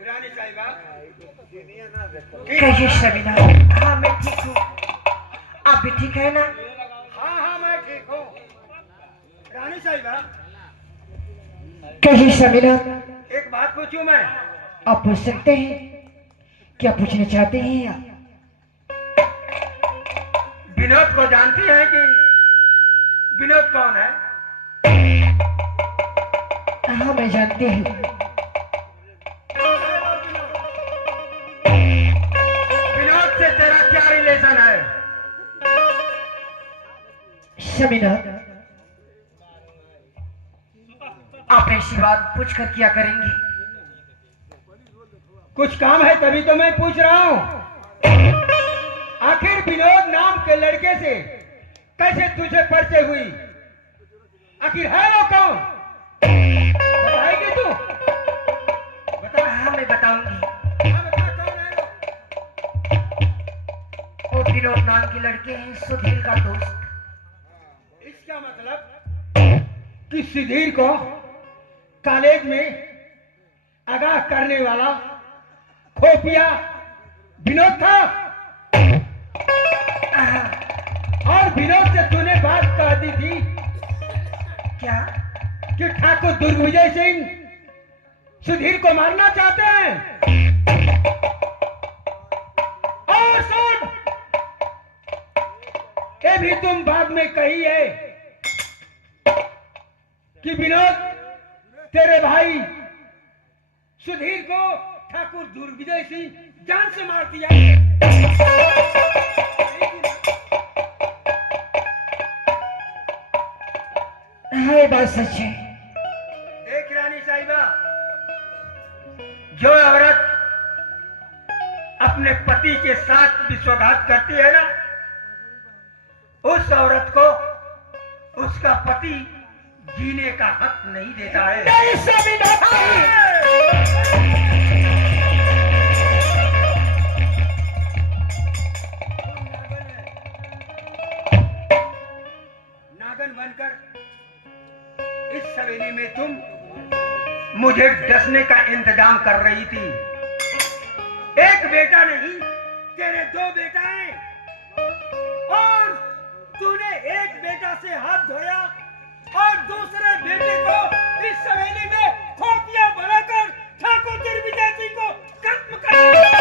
रानी साहिबा कहिए शमीना। हाँ मैं ठीक हूँ, आप भी ठीक है ना? हाँ हाँ मैं ठीक हूँ। रानी साहिबा कहिए शमीना। एक बात पूछूं मैं? आप पूछ सकते हैं, क्या पूछना चाहते हैं आप? विनोद को जानती हैं कि विनोद कौन है? हाँ मैं जानती हूँ। विनोद से तेरा क्या रिलेशन है? शमीना आप ऐसी बात पूछ कर क्या करेंगे? कुछ काम है तभी तो मैं पूछ रहा हूँ। आखिर विनोद नाम के लड़के से कैसे तुझे परिचय हुई? आखिर है वो कौन? बताएगी तू? बता। हाँ मैं बताऊंगी। हाँ बता कौन है वो? वो विनोद नाम के लड़के हैं, सुधीर का दोस्त। इसका मतलब कि सुधीर को कॉलेज में आगाह करने वाला खोपिया विनोद था। और विनोद से तूने बात कह दी थी क्या? कि ठाकुर दुर्विजय सिंह सुधीर को मारना चाहते हैं। और सुन, ये भी तुम बाद में कही है कि विनोद तेरे भाई सुधीर को ठाकुर दुर्विजय सिंह जान से मार दिया। हाँ ये बात सच है। देख रानी साहिबा, जो औरत अपने पति के साथ विश्वासघात करती है ना, उस औरत को उसका पति जीने का हक नहीं देता है। नहीं शमीना नागन बनकर इस सवेली में तुम मुझे डसने का इंतजाम कर रही थी। एक बेटा नहीं, तेरे दो बेटा हैं। और तूने एक बेटा से हाथ धोया और दूसरे बेटे को इस सवेली में खोपिया बनाकर ठाकुर दुर्विजय सिंह को खत्म कर दिया।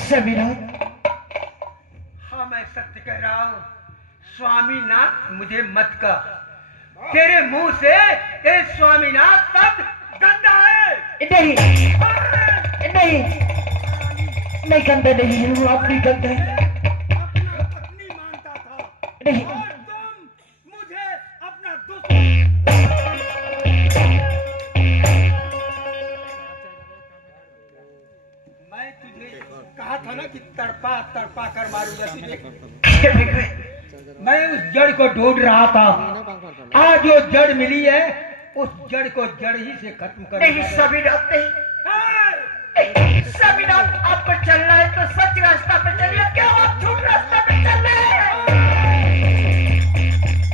शमीना हाँ मैं सत्य कह रहा हूँ। स्वामीनाथ मुझे मत कह। तेरे मुंह से ये स्वामीनाथ शब्द गंदा है। नहीं नहीं, मैं गंदा नहीं हूँ, आप भी गंदा है। अपना पत्नी मानता था नहीं और तुम मुझे अपना दुश्मन। मैं तुझे कहा था ना कि तड़पा तड़पा कर मारूंगा तुझे। मैं उस जड़ को ढूंढ रहा था। आज जो जड़ मिली है, उस जड़ को जड़ ही से खत्म कर। नहीं शमीना नहीं, शमीना आपको चलना है तो सच रास्ता पे चलिए, क्या आप झूठ रास्ता पे चल रहे हैं?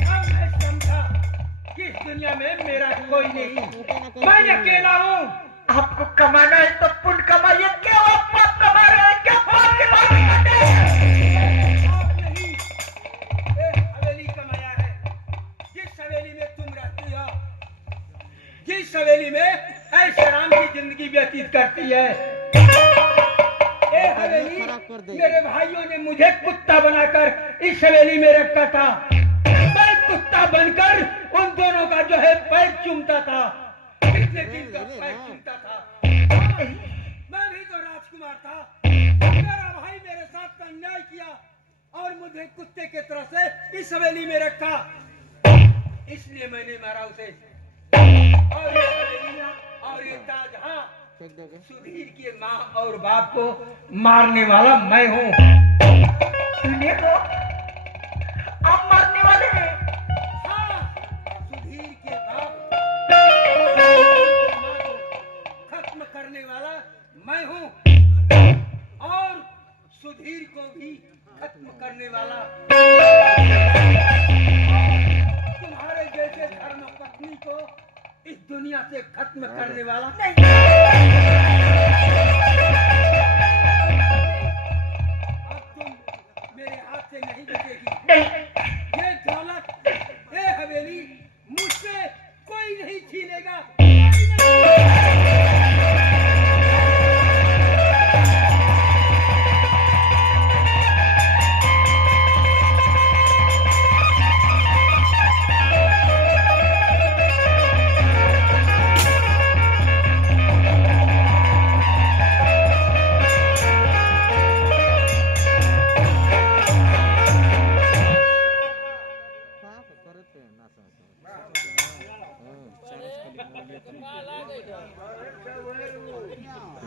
अब मैं समझा कि इस दुनिया में मेरा कोई नहीं, मैं अकेला हूँ। आपको कमाना है तो पुण्य कमाइए, क्या आप पाप कमा रहे हैं? क्या पाप की बात करते हैं? आप नहीं, ये हवेली कमाया है। जिस हवेली में तुम रहती हो, जिस हवेली में ऐशो आराम की जिंदगी व्यतीत करती है, ये हवेली मेरे भाइयों ने मुझे कुत्ता बनाकर इस हवेली में रखा था। मैं कुत्ता बनकर उन दोनों का जो है पैर चूमता था, पिछले दिन का पैर चूमता था। मैं भी तो राजकुमार था। मेरा भाई मेरे साथ अन्याय किया और मुझे कुत्ते की तरह से इस हवेली में रखा, इसलिए मैंने मारा उसे। और ये हवेलियां और ये ताजहां सुधीर के माँ और बाप को मारने वाला मैं हूँ। सुनिए तो, आप मारने वाले हैं? हाँ, सुधीर के बाप माँ को खत्म करने वाला मैं हूँ और सुधीर को भी खत्म करने वाला। तुम्हारे जैसे धर्म पत्नी को इस दुनिया से खत्म करने वाला नहीं। अब तुम मेरे हाथ से नहीं बचेगी। नहीं। ये दौलत, ये हवेली मुझसे कोई नहीं छीनेगा।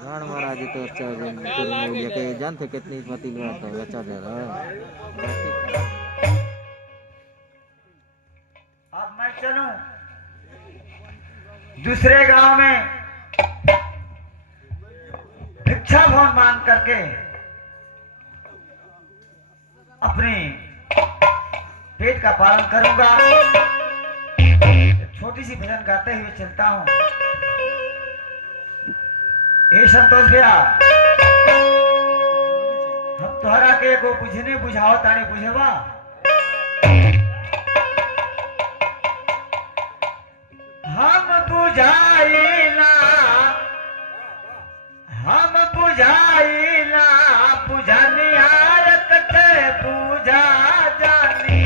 राण महाराज तो अच्छा मूल्य के जानते कितनी मती बात है अच्छा दे रहा है। अब मैं चलूं दूसरे गांव में भिक्षा भवन मांग करके अपने पेट का पालन करूंगा। छोटी सी भजन गाते हुए चलता हूं। ए संतोष भैया, हम तोहरा के एगो बुझने बुझाओ तानी बुझेवा। हम बुझाइला बुझनिया कते बुझा जानी।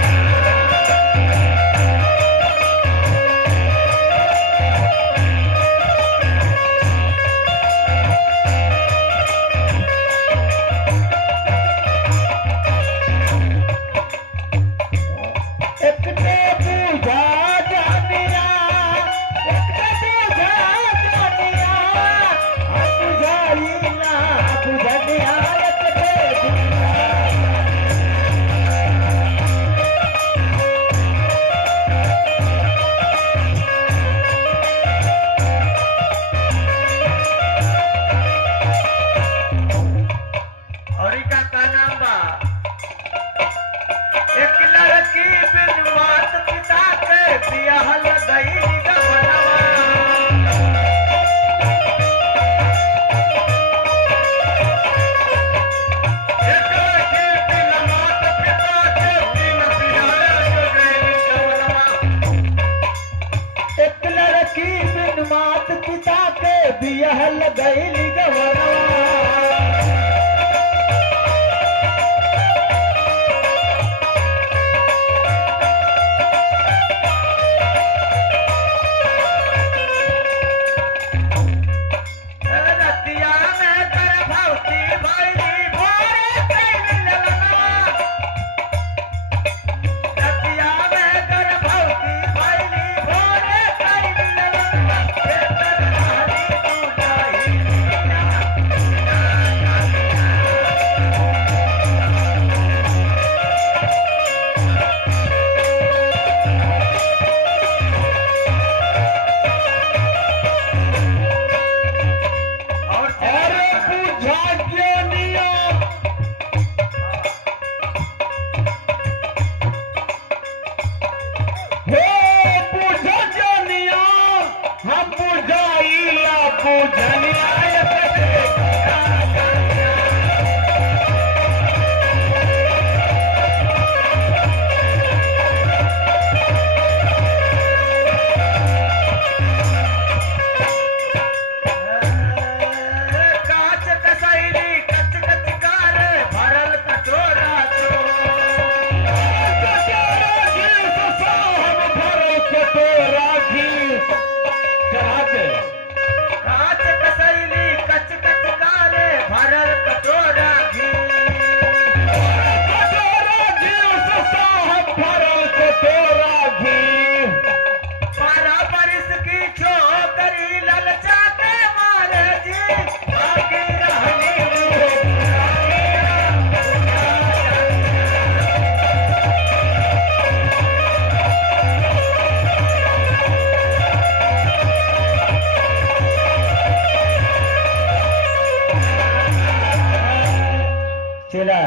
चला।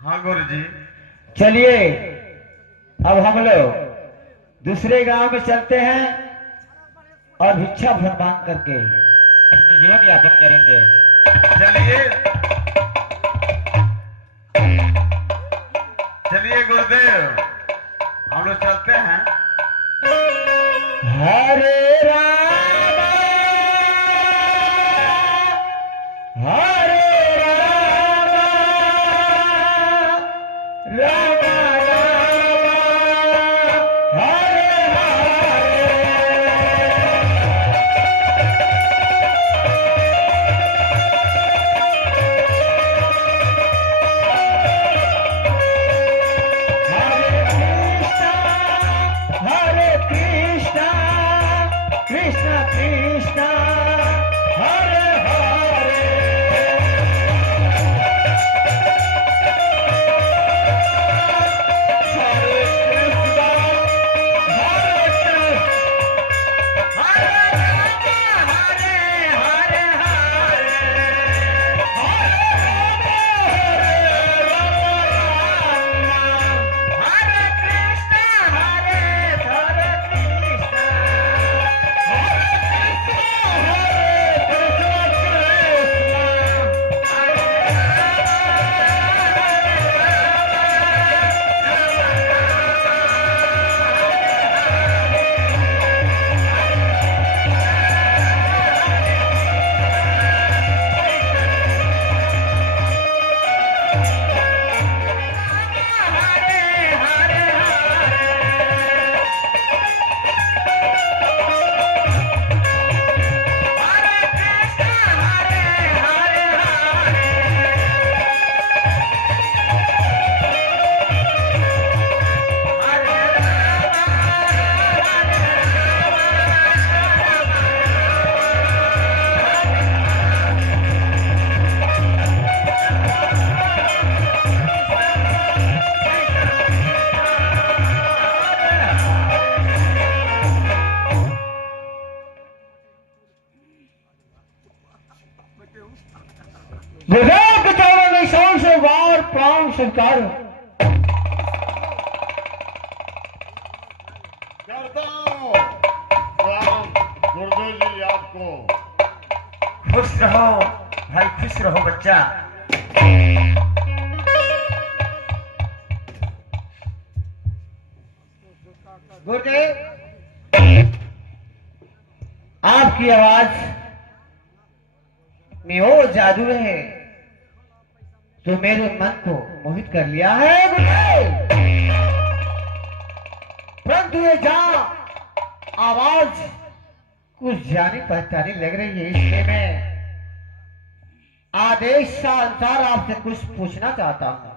हाँ गुरु जी। चलिए अब हम लोग दूसरे गांव में चलते हैं और भिक्षा भर मांग करके अपने जीवन यापन करेंगे। चलिए चलिए गुरुदेव, हम लोग चलते हैं। हरे राम हरे राम राम राम हरे हरे। हरे कृष्णा कृष्णा कृष्णा हरे हरे। हरे कृष्णा हरे कृष्णा हरे राम हरे हरे हरे हरे कृष्णा हरे हरे कृष्णा विवेक चारों निशान से वार प्राण स्वीकार। करता हूँ गुरुदेव जी आपको। खुश रहो भाई, खुश रहो बच्चा। गुरुदेव, आपकी आवाज में वो जादू है जो मेरे मन को मोहित कर लिया है गुरुदेव। परंतु ये जा आवाज कुछ जानी पहचानी लग रही है, इसलिए मैं आदेश का अनुसार आपसे कुछ पूछना चाहता हूँ।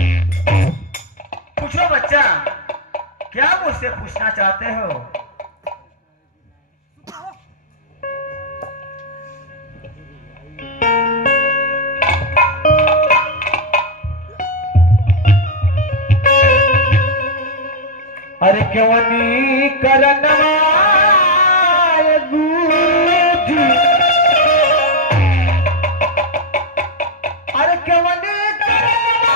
पूछो बच्चा, क्या मुझसे पूछना चाहते हो? अरे क्यों नी करनवा गुरुजी, अरे क्यों नी करनवा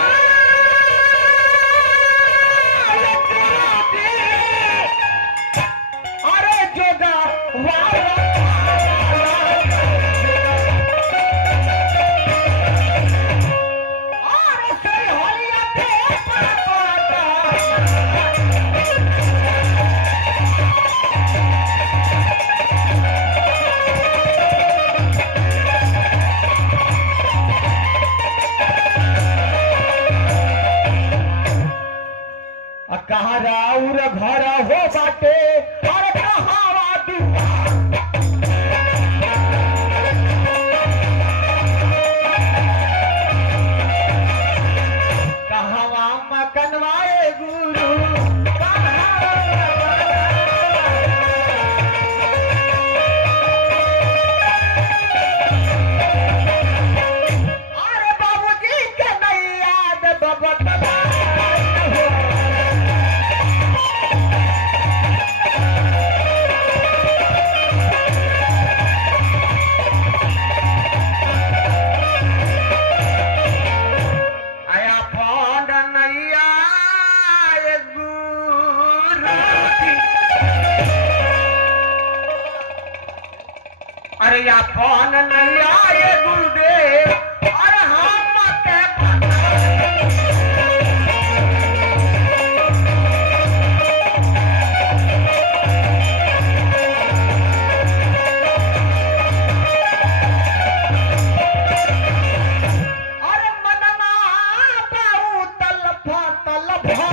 गुरुजी, अरे जोगा कहाँ राउर घर हो बाटे, अरे कहाँ वादू अरे या कौन नहीं आए गुरुदेव, अरे हम के पता। अरे मनमा पाऊ तलफा तलफा।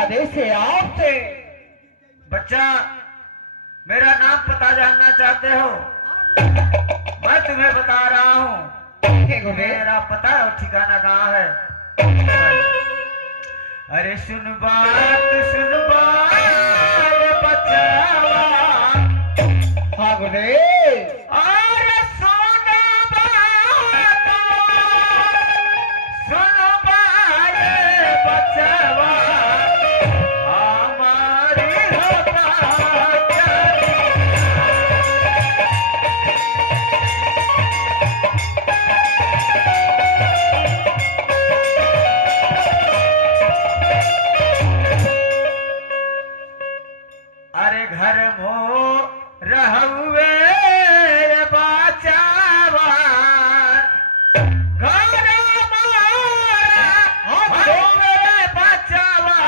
आदेश है आपसे। बच्चा, मेरा नाम पता जानना चाहते हो? मैं तुम्हें बता रहा हूँ। मेरा पता और ठिकाना कहाँ है? अरे सुन बात बचावा। हाँ गुरुदेव। अरे सुन बात बचावा। अरे घर मो रहुए बचावा, घर रहुए बचावा,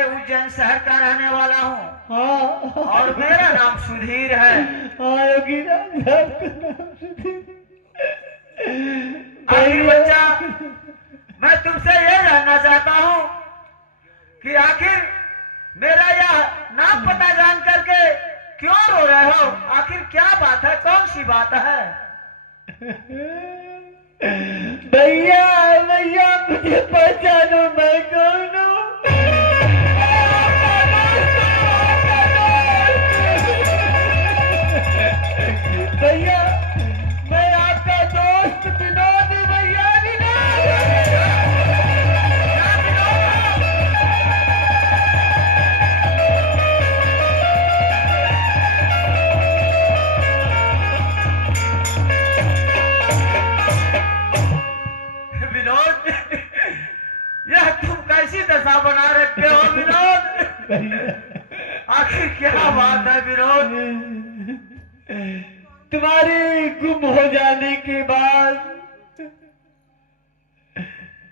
उज्जैन शहर का रहने वाला हूँ और मेरा नाम सुधीर है। आखिर बच्चा, मैं तुमसे ये जानना चाहता हूँ कि आखिर मेरा यह नाम पता जान करके क्यों रो रहे हो? आखिर क्या बात है, कौन सी बात है? भैया भैया मुझे पहचानो, मैं कौन हूँ? भैया मैं आपका दोस्त विनोद, भैया विनोद, जैसा बना रखे हो विनोद। आखिर क्या बात है विनोद? तुम्हारे गुम हो जाने के बाद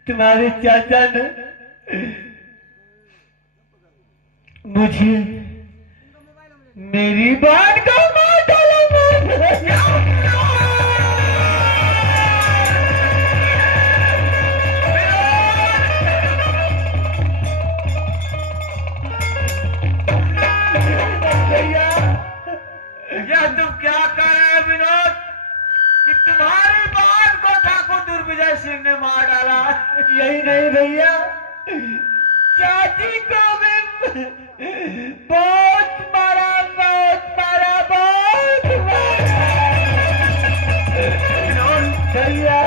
तुम्हारे चाचा ने मुझे मेरी बात को मार डाला। यह तुम क्या कर रहे हो विनोद कि तुम्हारी बात को ठाकुर दुर्विजय सिंह ने मार डाला? यही नहीं भैया, चाची को भी बहुत मारा, बहुत मारा, बहुत मारा। विनोद, भैया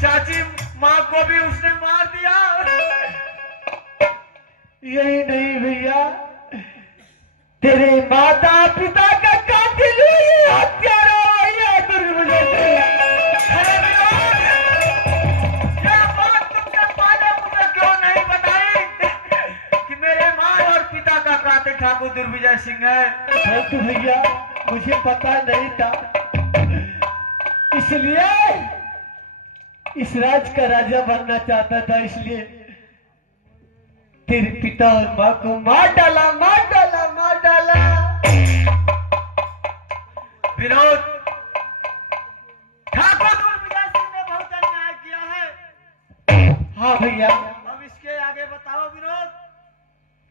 चाची माँ को भी उसने मार दिया। यही नहीं भैया, तेरे माता पिता का कातिल हुई हत्यारा भैया दुर्विजय सिंह। अरे विनोद, यह बात तुमने पहले मुझे क्यों नहीं बताई कि मेरे माँ और पिता का कातिल ठाकुर दुर्विजय सिंह है? परंतु भैया मुझे पता नहीं था, इसलिए इस राज का राजा बनना चाहता था, इसलिए तेरे पिता और माँ को मार डाला, मार डाला, मार डाला। विनोद, ठाकुर दुर्विजय सिंह ने बहुत अन्याय किया है। हाँ भैया, अब इसके आगे बताओ विनोद,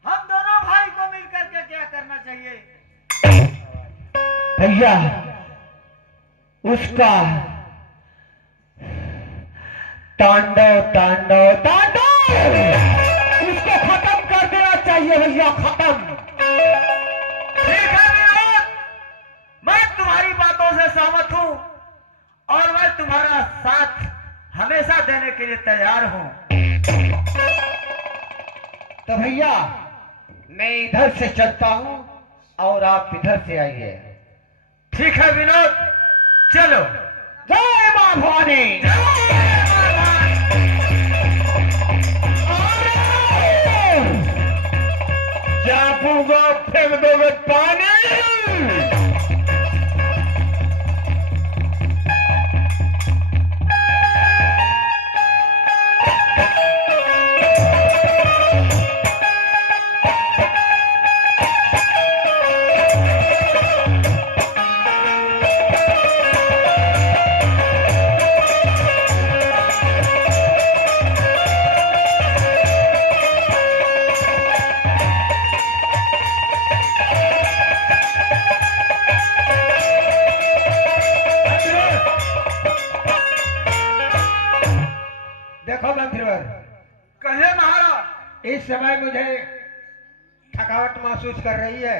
हम दोनों भाई को मिलकर के क्या करना चाहिए? भैया उसका तांडव, तांडव, तांडव उसको खत्म कर देना चाहिए भैया, खत्म। ठीक है विनोद, मैं तुम्हारी बातों से सहमत हूँ और मैं तुम्हारा साथ हमेशा देने के लिए तैयार हूँ। तो भैया मैं इधर से चलता हूँ और आप इधर से आइए। ठीक है विनोद, चलो। जय मां भवानी। चाकू को फेंक दोगे पानी। देखो मंत्रीवर, कहे महाराज। इस समय मुझे थकावट महसूस कर रही है,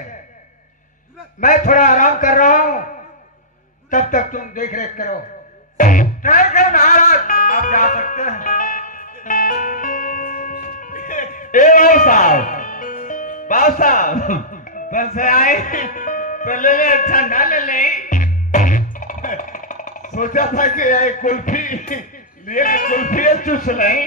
मैं थोड़ा आराम कर रहा हूँ, तब तक तुम देख रेख करो। ठीक है महाराज, आप जा सकते हैं। ए बाबू साहब, बस आए तो ले ले, ठंडा ले ले। सोचा था कि ये कुल्फी लिए, कुल्फी चूस नहीं।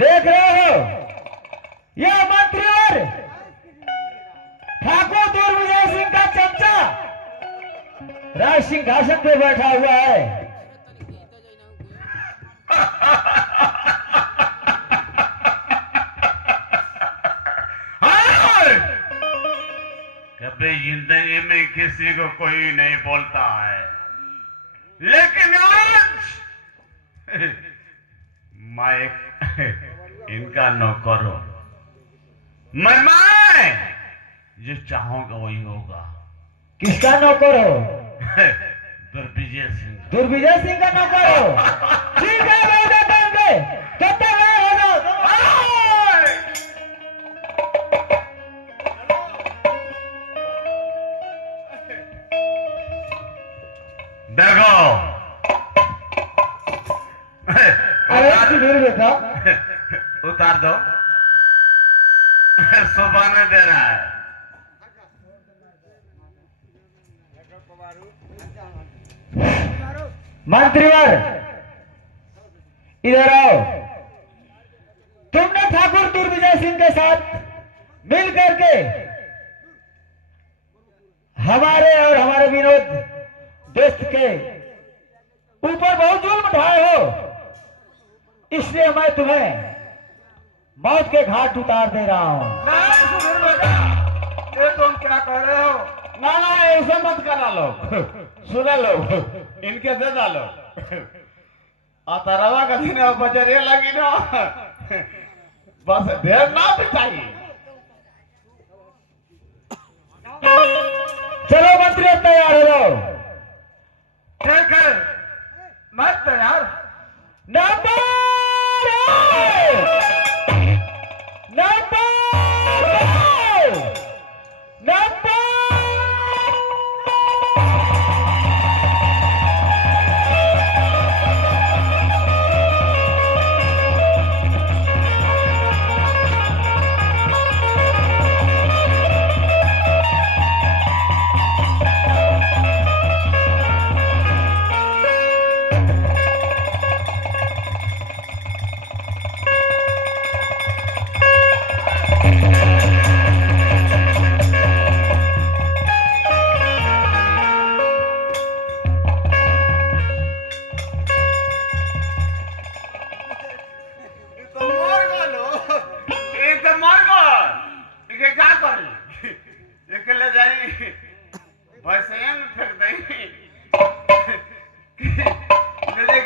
देख रहे हो, यह मंत्रीवर ठाकुर दुर्विजय सिंह का चमचा राज सिंहासन पे बैठा हुआ है। कभी जिंदगी में किसी को कोई नहीं बोलता है, लेकिन आज मैं इनका नौकर हूं। मैं जो चाहूंगा वही होगा। किसका नौकर हो? दुर्विजय सिंह। दुर्विजय सिंह का नौकर हो? ठीक है, मैं देखेंगे। तब तक हो जाओ। अरे सुधीर बेटा, उतार दो। सुबह नहीं दे रहा है। मंत्रीवर, इधर आओ। तुमने ठाकुर दुर्विजय सिंह के साथ मिल करके हमारे और हमारे विनोद दोस्त के ऊपर बहुत जुल्म ढाए हो, इसलिए मैं तुम्हें मौत के घाट उतार दे रहा हूं। नहीं सुधीर बेटा, ये तुम क्या कह रहे हो? ना ना ऐसा मत करा लो, सुना लो, इनके दे डालो। अतरवा का दिन बजरे लगी ना, बस देर ना भी चाहिए। चलो मंत्री, तैयार हो जाओ। ठीक है, मैं तैयार। नंबर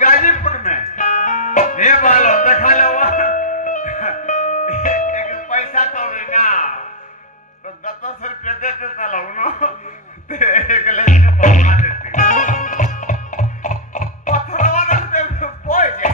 गाजीपुर में ये बाल देखा लो एक पैसा तो ना तो 10 रुपया देते चलो एक ले पकड़ा देते पत्थरवा देते बोल गए।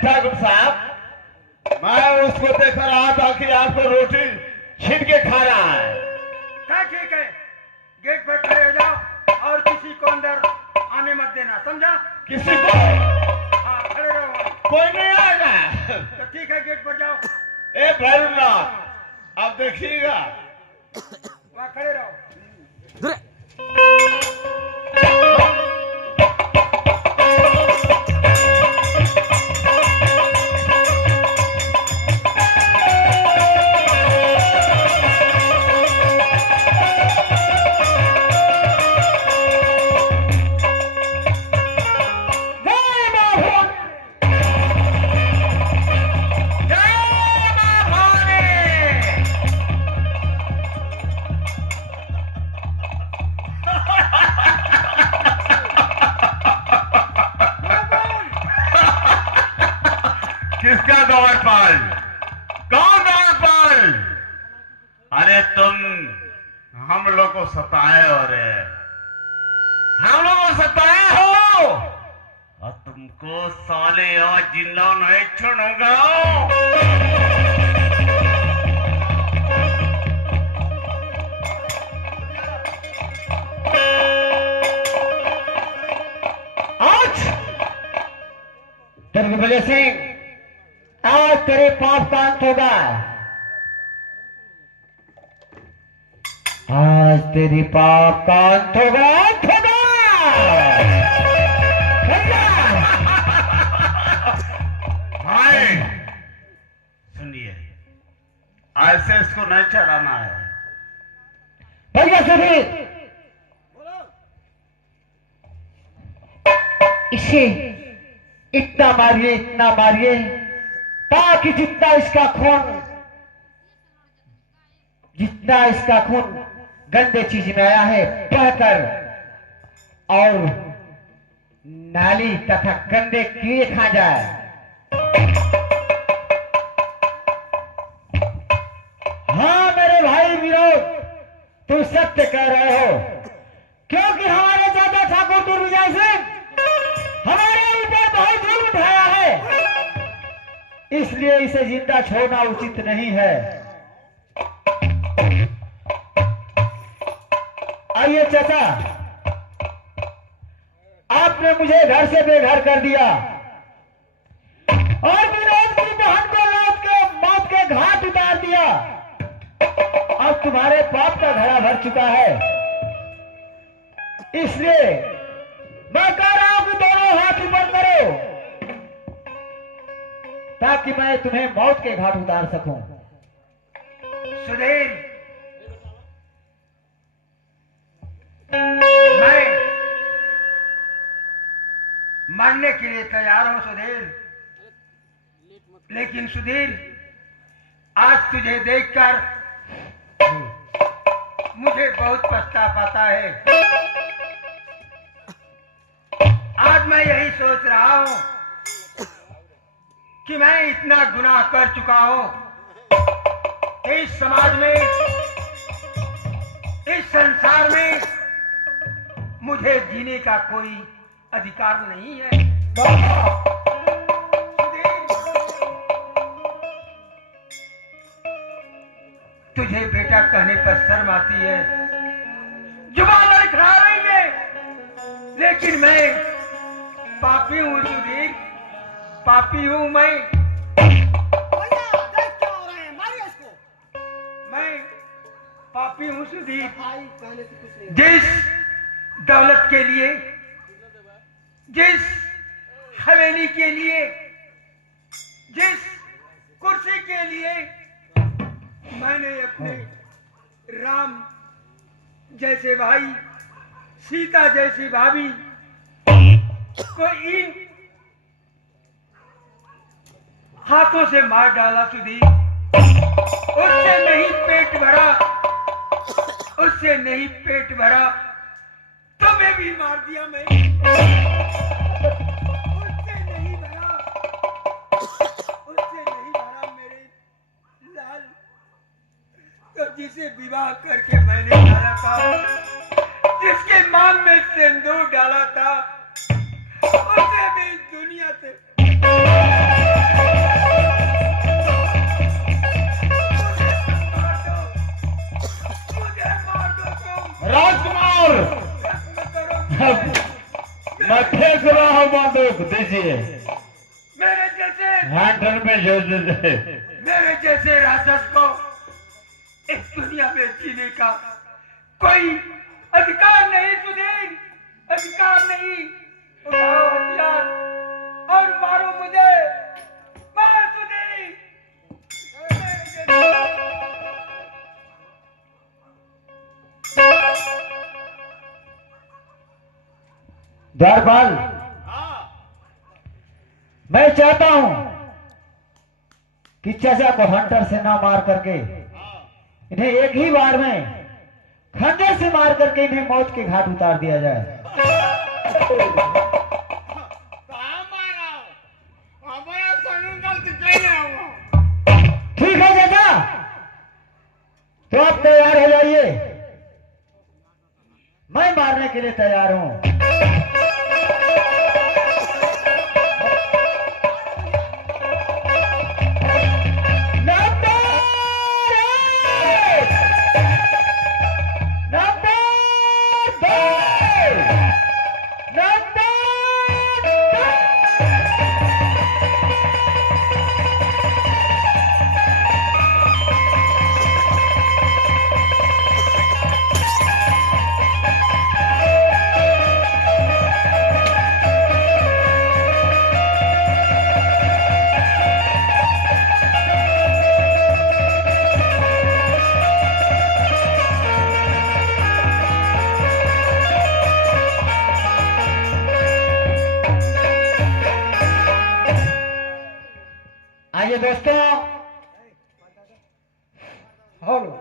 ठाकुर साहब, मैं उसको देख रहा था कि आपको रोटी छीन के खा रहा है। क्या ठीक है, गेट पर खड़े हो जाओ और किसी को अंदर आने मत देना, समझा? किसी को? हाँ, खड़े रहो। कोई नहीं आएगा। तो ठीक है, गेट पर जाओ। ए भैरवनाथ, अब देखिएगा। वहाँ खड़े रहो। किसका द्वारपाल? कौन द्वारपाल? अरे तुम हम लोग को सताए हो रे, हम लोग को सताए हो और तुमको साले आज जिंदा नहीं छोड़ूंगा। दुर्विजय सिंह, आज आज तेरे पाप का अंत होगा। आज तेरी पाप का अंत होगा, अंत होगा। भाई सुनिए, ऐसे इसको नहीं चलाना है। भैया सुधीर, इसे इतना मारिए ताकि जितना इसका खून गंदे चीज में आया है बहकर और नाली तथा गंदे कीड़े खा जाए। हाँ मेरे भाई विनोद, तुम सत्य कह रहे हो, क्योंकि हमारे चाचा ठाकुर दुर्विजय सिंह हमारे ऊपर बहुत जुल्म उठाया है, इसलिए इसे जिंदा छोड़ना उचित नहीं है। आइए चाचा, आपने मुझे घर से बेघर कर दिया और विनोद की बहन को मौत के घाट उतार दिया। अब तुम्हारे पाप का घड़ा भर चुका है, इसलिए मैं कह रहा हूं कि दोनों हाथ ऊपर करो ताकि मैं तुम्हें मौत के घाट उतार सकूं। सुधीर, मैं मरने के लिए तैयार हूं सुधीर, लेकिन सुधीर आज तुझे देखकर मुझे बहुत पछतावा आता है। आज मैं यही सोच रहा हूं कि मैं इतना गुनाह कर चुका हूं, इस समाज में, इस संसार में मुझे जीने का कोई अधिकार नहीं है। तुझे बेटा कहने पर शर्म आती है, जुबान लड़खड़ा रही है, लेकिन मैं पापी हूं सुधीर, पापी हूं मैं। मैं पापी हूं सुधीर, जिस दौलत के लिए, जिस हवेली के लिए, जिस कुर्सी के लिए मैंने अपने राम जैसे भाई, सीता जैसी भाभी को इन हाथों से मार डाला सुधीर। उससे नहीं पेट भरा, उससे नहीं पेट भरा, तुम्हें भी मार दिया मैं। उससे नहीं भरा, उससे नहीं भरा मेरे लाल, तो जिसे विवाह करके मैंने लाया था, जिसके मांग में सिंदूर डाला था, उसे भी दुनिया से राजकुमार, मैं फेंक रहा हूं बंदूक, दीजिए। मेरे जैसे हैंडल में जोड़ दीजिए। मेरे जैसे राक्षस को इस दुनिया में जीने का कोई अधिकार नहीं सुधीर, अधिकार नहीं। उठाओ हथियार और मारो मुझे, मार सुधीर। द्वारपाल, मैं चाहता हूं कि चाचा को हंटर से ना मार करके इन्हें एक ही बार में खंजर से मार करके इन्हें मौत के घाट उतार दिया जाए। ठीक है चाचा, तो आप तैयार हो जाइए, मैं मारने के लिए तैयार हूं। दोस्तों, हेलो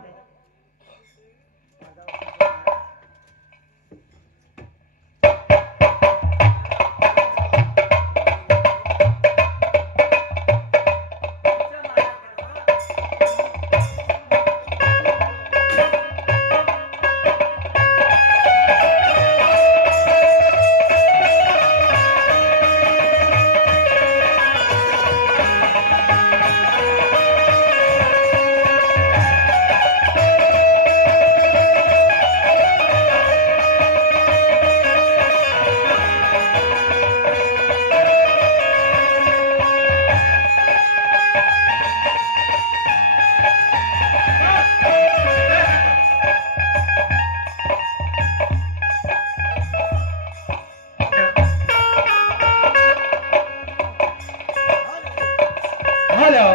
हेलो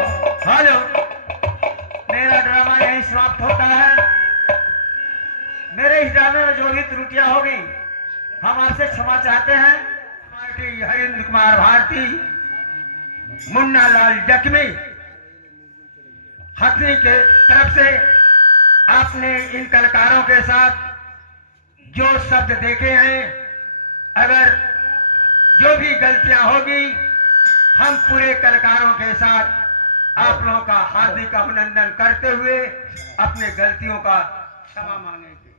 हेलो, मेरा ड्रामा यहीं समाप्त होता है। मेरे इस ड्रामे में जो भी त्रुटियां होगी हम आपसे क्षमा चाहते हैं। पार्टी हरिंद्र कुमार भारती, मुन्ना लाल जख्मी, हथनी के तरफ से आपने इन कलाकारों के साथ जो शब्द देखे हैं, अगर जो भी गलतियां होगी हम पूरे कलाकारों के साथ आप लोगों का हार्दिक अभिनंदन करते हुए अपने गलतियों का क्षमा मांगेंगे।